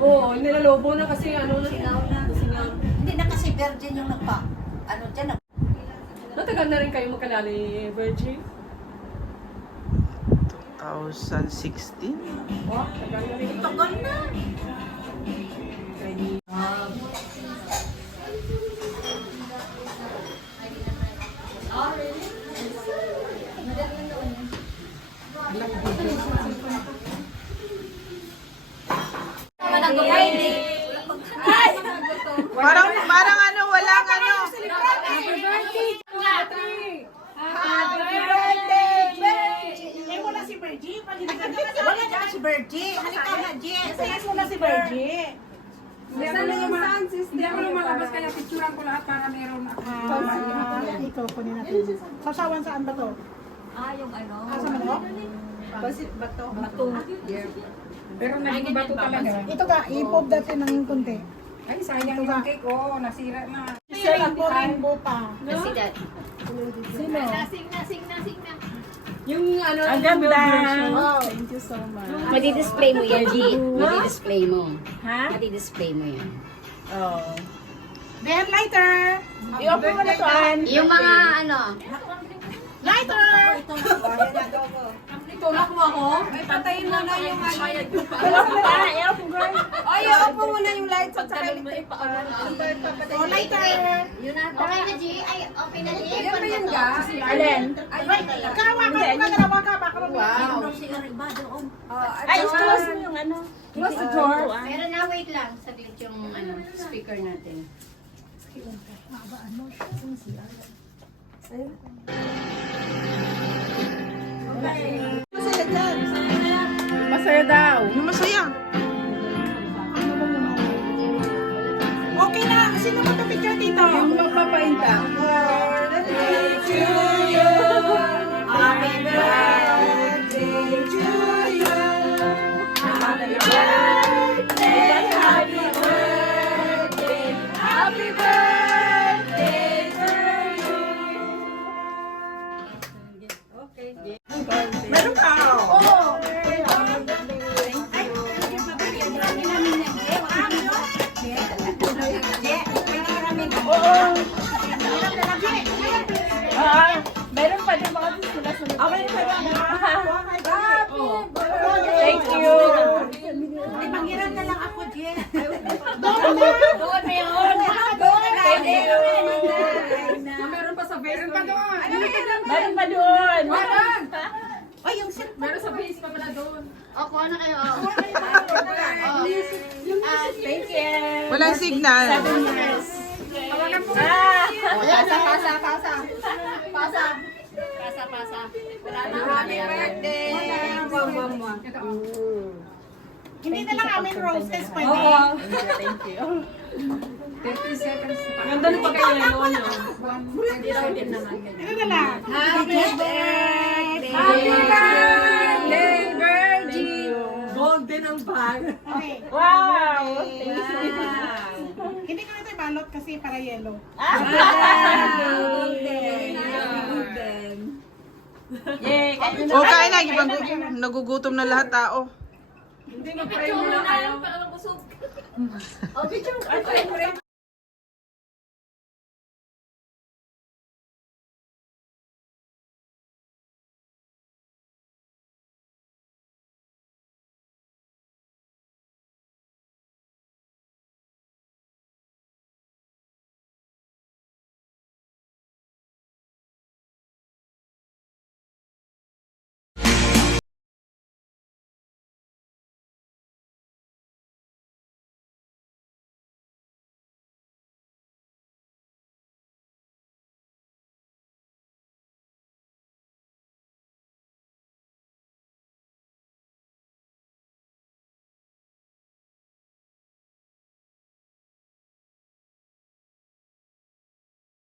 Oo, nilalobo na kasi ano na. Singaw na. Singaw. Hindi na kasi virgin yung nagpa. Ano dyan? Natagal na rin kayo magkalala ni Virgin? 2016? Oh, tagal na rin. Tagal na. Parang ano, walang ano. Happy birthday! Happy birthday, Virgin! Wala si Virgin. Wala na si Virgin. Halika na, Jen. Sayas mo na si Virgin. Hindi ako lumalabas kaya picturean ko lahat para meron ako. Ikaw, kunin natin. Sasawan saan ba to? Yung ano? Asa mo no? Bato. Pero naging bato talaga. Ito ka, i-pop natin ng konti. Ay, sayang yung cake ko. Nasira na. Sila po rainbow pa. Sino? Yung ano, Ang ganda. Oh. Thank you so much. Madi-display mo yan, G. Madi-display mo. Ha? Madi-display mo yan. Oh. Ben, lighter! I-open mo na to, Ann. Yung mga ano, Lighter! Tulak mo ako? Ay, patayin mo na yung ano. I-open mo na, i-open girl. Ay, opo mo na yung lights at saka Pagkalit mo Oh, lighter! okay na, G. Ay, okay na, G. Yan ba yung gas? Alin? Kawa ka, dalawa ka, baka Wow. Si Ariba doon. Ay, close mo yung ano. Close the door. Pero na, wait lang. Saglit yung ano, speaker natin. Masaya dyan. Masaya daw. Yung masaya. Okay na, sino mo ito picture dito? Yung magpapainta. Happy birthday to you. Happy birthday, happy birthday, happy birthday to you. Okay. Meron ka. Meron pa din mga sila sunod. Meron pa din. Thank you. Di manghiram na lang ako, Jen. Doon na yun. Thank you. Meron pa sa Meron pa doon. Meron pa doon. Ay, yung sit. Meron sa base pa pala doon. O, kuha na kayo. O. Thank you. Walang signal. Pasa. Happy birthday. Hindi na lang amin roses pwede. Oo. Thank you. 30 seconds. Ganda na pa kayo noon. Ito na lang. Happy birthday. Happy birthday, Virgin! Golden ang bag. Okay. Wow. Hindi ko na ito ibalot kasi para yellow. Yay! O, kain na. Nagugutom na lahat tao. Hindi mag-pray muna kayo. Okay, pray